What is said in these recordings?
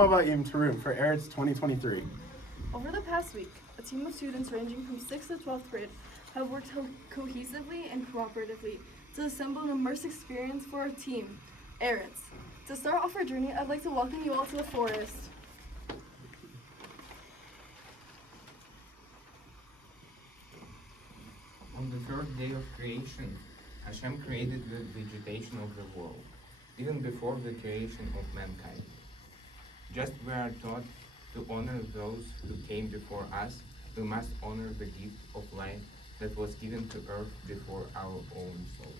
Aba'im to Room for Eretz 2023. Over the past week, a team of students ranging from 6th to 12th grade have worked cohesively and cooperatively to assemble an immersive experience for our team, Eretz. To start off our journey, I'd like to welcome you all to the forest. On the third day of creation, Hashem created the vegetation of the world, even before the creation of mankind. Just we are taught to honor those who came before us, we must honor the gift of life that was given to earth before our own souls.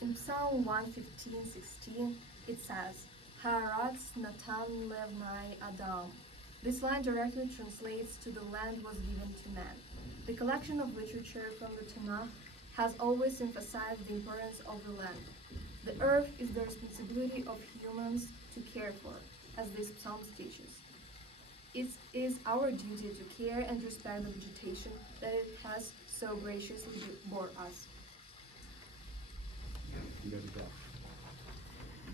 In Psalm 115:16, it says, Haaretz natan levnai Adam. This line directly translates to the land was given to man. The collection of literature from the Tanakh has always emphasized the importance of the land. The earth is the responsibility of humans to care for, as this psalm teaches. It is our duty to care and respect the vegetation that it has so graciously bore us.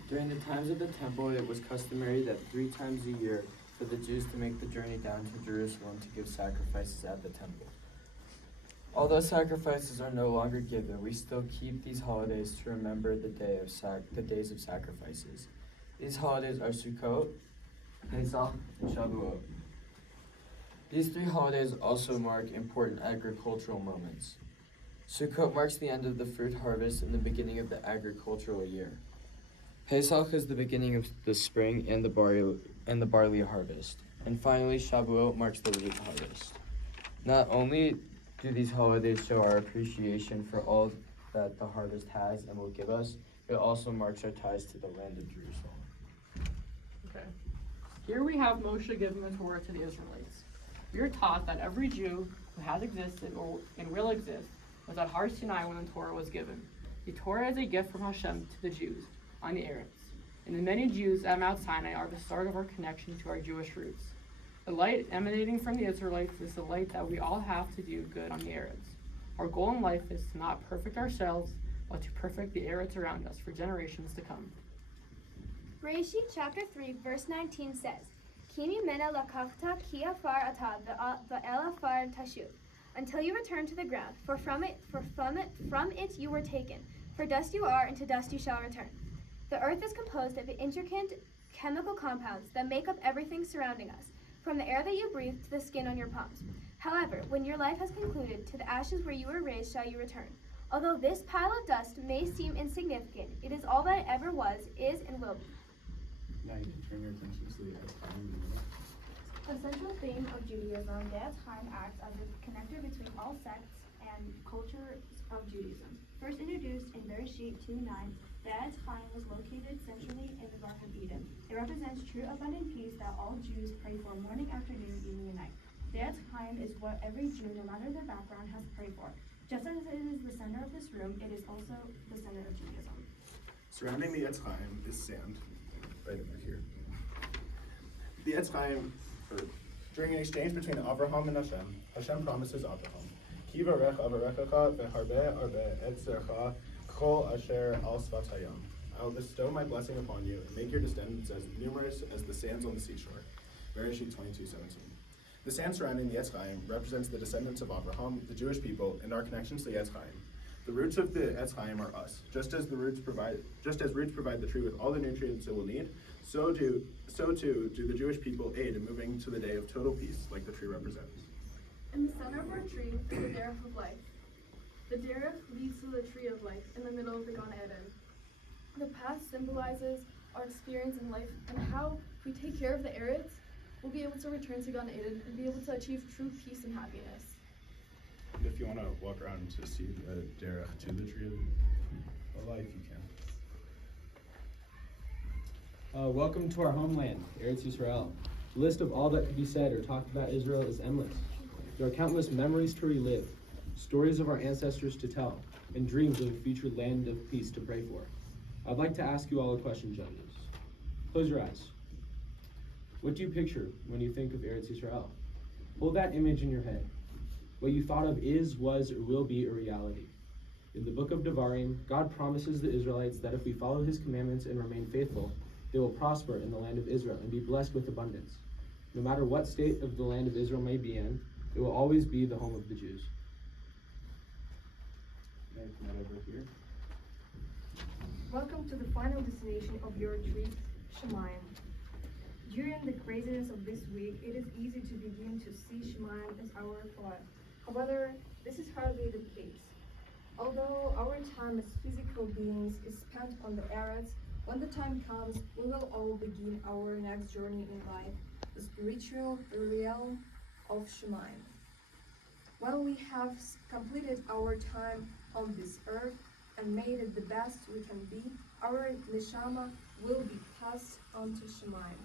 During the times of the temple, it was customary that 3 times a year for the Jews to make the journey down to Jerusalem to give sacrifices at the temple. Although sacrifices are no longer given, we still keep these holidays to remember the days of sacrifices. These holidays are Sukkot, Pesach, and Shavuot. These 3 holidays also mark important agricultural moments. Sukkot marks the end of the fruit harvest and the beginning of the agricultural year. Pesach is the beginning of the spring and the barley harvest. And finally, Shavuot marks the wheat harvest. Not only do these holidays show our appreciation for all that the harvest has and will give us, it also marks our ties to the land of Jerusalem. Okay. Here we have Moshe giving the Torah to the Israelites. We are taught that every Jew who has existed and will exist was at Har Sinai when the Torah was given. The Torah is a gift from Hashem to the Jews on the Eretz, and the many Jews at Mount Sinai are the start of our connection to our Jewish roots. The light emanating from the Israelites is the light that we all have to do good on the Eretz. Our goal in life is to not perfect ourselves, but to perfect the Eretz around us for generations to come. Bereshit chapter 3, verse 19 says, Ki mimena lakachta ki afar atad ve'el afar tashuv, until you return to the ground, for from it you were taken. For dust you are, and to dust you shall return. The earth is composed of intricate chemical compounds that make up everything surrounding us, from the air that you breathe to the skin on your palms. However, when your life has concluded, to the ashes where you were raised shall you return. Although this pile of dust may seem insignificant, it is all that it ever was, is, and will be. Now you can turn your attention to the The central theme of Judaism, De'at Chaim acts as a connector between all sects and cultures of Judaism. First introduced in Bereshit 2:9, De'at Chaim was located centrally in the Garden of Eden. It represents true abundant peace that all Jews pray for morning, afternoon, evening, and night. De'at Chaim is what every Jew, no matter their background, has to pray for. Just as it is the center of this room, it is also the center of Judaism. Surrounding the Etz Chaim is sand, right over here. The Etz Chaim, during an exchange between Avraham and Hashem promises Avraham, Ki varech avarechacha ve'harbe arbe et zercha kol asher al svat hayam. I will bestow my blessing upon you and make your descendants as numerous as the sands on the seashore. Bereshit 22:17. The sand surrounding the Etz Chaim represents the descendants of Avraham, the Jewish people, and our connections to the Etz Chaim. The roots of the Etz Chaim are us. Just as roots provide the tree with all the nutrients it will need, so too do the Jewish people aid in moving to the day of total peace, like the tree represents. In the center of our tree is the derech of life. The derech leads to the tree of life in the middle of the Gan Eden. The path symbolizes our experience in life and how, if we take care of the Eretz, we'll be able to return to Gan Eden and be able to achieve true peace and happiness. If you want to walk around to see the derech to the tree of life, you can. Welcome to our homeland, Eretz Yisrael. The list of all that could be said or talked about Israel is endless. There are countless memories to relive, stories of our ancestors to tell, and dreams of a future land of peace to pray for. I'd like to ask you all a question, judges. Close your eyes. What do you picture when you think of Eretz Yisrael? Hold that image in your head. What you thought of is, was, or will be a reality. In the book of Devarim, God promises the Israelites that if we follow his commandments and remain faithful, They will prosper in the land of Israel and be blessed with abundance. No matter what state of the land of Israel may be in, it will always be the home of the Jews. May I come right over here? Welcome to the final destination of your trip, Shemayim. During the craziness of this week, it is easy to begin to see Shemayim as our thought. However, this is hardly the case. Although our time as physical beings is spent on the Eretz, when the time comes, we will all begin our next journey in life, the spiritual realm of Shemayim. When we have completed our time on this earth and made it the best we can be, our neshama will be passed on to Shemayim.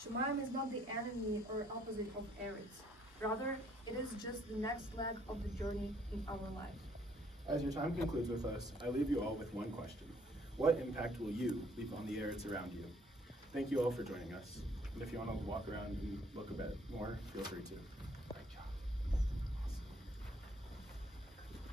Shemayim is not the enemy or opposite of Eretz. Rather, it is just the next leg of the journey in our life. As your time concludes with us, I leave you all with one question. What impact will you leave on the Eretz around you? Thank you all for joining us. And if you want to walk around and look a bit more, feel free to.